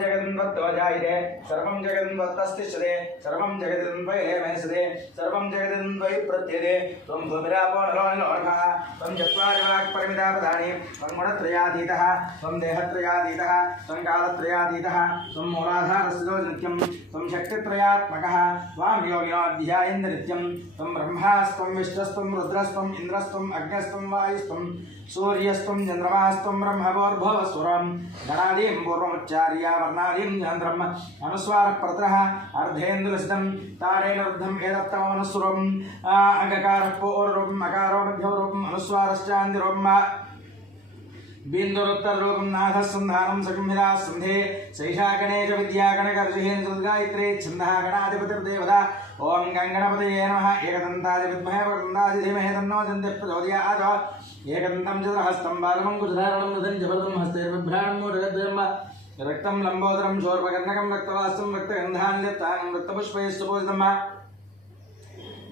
जगन्वत्वजायते सर्वं जगन्वत्तस्तिष्ठते सर्वं जगदन्वये मेसते सर्वं जगदन्वये प्रत्यते त्वं भूमिरापो नरोऽनोर्भः त्वं चत्वारिवाक्परिमितापदानि त्वं गुणत्रयातीतः त्वं देहत्रयातीतः त्वं कालत्रयातीतः त्वं मूलाधारस्थितो नित्यं त्वं शक्तित्रयात्मकः त्वां योगिनोऽध्यायन्ति नित्यं त्वं ब्रह्मास्त्वं विष्णुस्त्वं रुद्रस्त्वं इन्द्रस्त्वं अग्निस्त्वं वायुस्त्वं सूर्यस्त्वं चन्द्रमास्त्वं ब्रह्मभोर्भुवस्वरं गणादीं पूर्वमुच्चार्य वर्णादीं चन्द्रम् अनुस्वारः परतरः अर्धेन्दुलसितं तारेण ऊर्ध्वम् एतत्तमनुस्वरम् अङ्गकारः पूर्वरूपम् अकारो मध्यमरूपम् अनुस्वारश्चान्तिरूपम् बिन्दुरुत्तररूपं नाथः सन्धानं संहिता सन्धे सैषागणे च विद्यागणकर्षिहेन्द्रगायत्रे छन्दः गणाधिपतिर्देवता ओं गङ्गणपतये नमः एकदन्ताय विद्महे वक्रतुण्डाय धीमहि तन्नो दन्तिः प्रचोदयात् एकदन्तं चतुर्हस्तं बालमङ्कुशधारणं नदं जबरदं हस्तैर्बिभ्राणं मोदगद्वयं रक्तं लम्बोदरं शोर्पकर्णकं रक्तवास्तं रक्तगन्धान्यत्तानं रक्तपुष्पैः सुपूजितं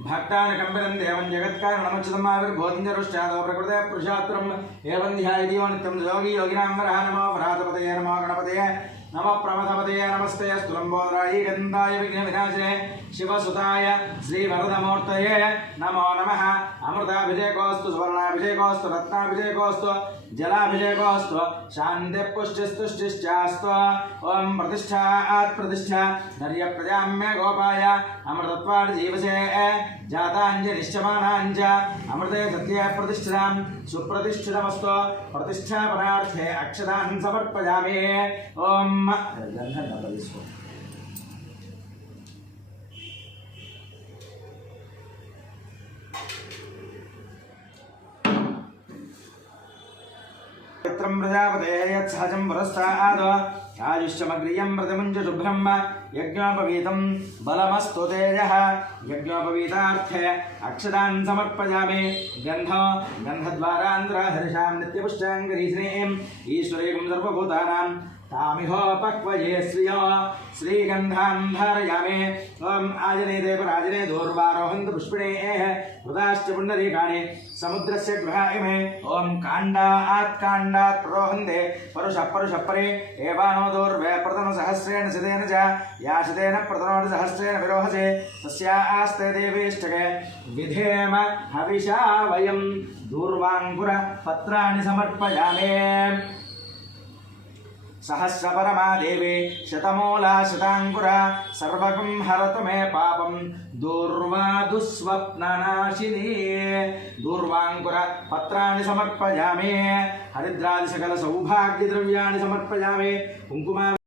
भक्तान् कम्पितं देवं जगत्कारणमच्युतम् आविर्भूतिञ्जरुष्टादो प्रकृते पुरुषात्रम् एवं ध्यायति यो नित्यं योगी योगिनां वरः नमो व्रातपतये नमो गणपतये नमः प्रमथपतये नमस्ते स्तुलम्बोदराय गन्धाय विघ्नविनाशिने शिवसुताय श्रीवरदमूर्तये नमो नमः अमृताभिषेकोऽस्तु सुवर्णाभिषेकोऽस्तु रत्नाभिषेकोऽस्तु जलाभिषेकोऽस्तु शान्तिपुष्टिस्तुष्टिश्चास्तु ॐ प्रतिष्ठात् प्रतिष्ठा नर्यप्रजां मे गोपाय अमृतत्वात् जीवसे जाताञ्जनिश्चमानाञ्च अमृते सत्ये प्रतिष्ठितां सुप्रतिष्ठितमस्तु प्रतिष्ठापनार्थे अक्षतान् समर्पयामि ॐ प्रजापतेः यत्सहजं पुरस्ताद् आयुष्यमग्रियं प्रतिमुञ्च शुभ्रं यज्ञोपवीतं बलमस्तु तेजः यज्ञोपवीतार्थे अक्षतान् समर्पयामि गन्धद्वारान्ध्रहर्षां नित्यपुष्टाङ्गरीश्रीं ईश्वरीं सर्वभूतानां तामिहोपक्वये श्रियो श्रीगन्धान् धारयामि ॐ आजने देवराजने दूर्वारोहन्तु पुष्पिणेः हृदाश्च पुण्डरीकाणि समुद्रस्य गृहाइमे ॐ काण्डात् प्रोहन्ते परुषपरे एवानो दूर्वे प्रथमसहस्रेण शतेन च या शतेन प्रथमोऽसहस्रेण विरोहसे तस्या आस्ते देवीष्टके विधेम हविषा वयं दूर्वाङ्कुरपत्राणि समर्पयामि सहस्रपरमा देवी शतमूला शताङ्कुरा सर्वगं हरतु मे पापं दूर्वादुस्वप्ननाशिनी दूर्वाङ्कुरपत्राणि समर्पयामि हरिद्रादिसकलसौभाग्यद्रव्याणि समर्पयामि कुङ्कुमा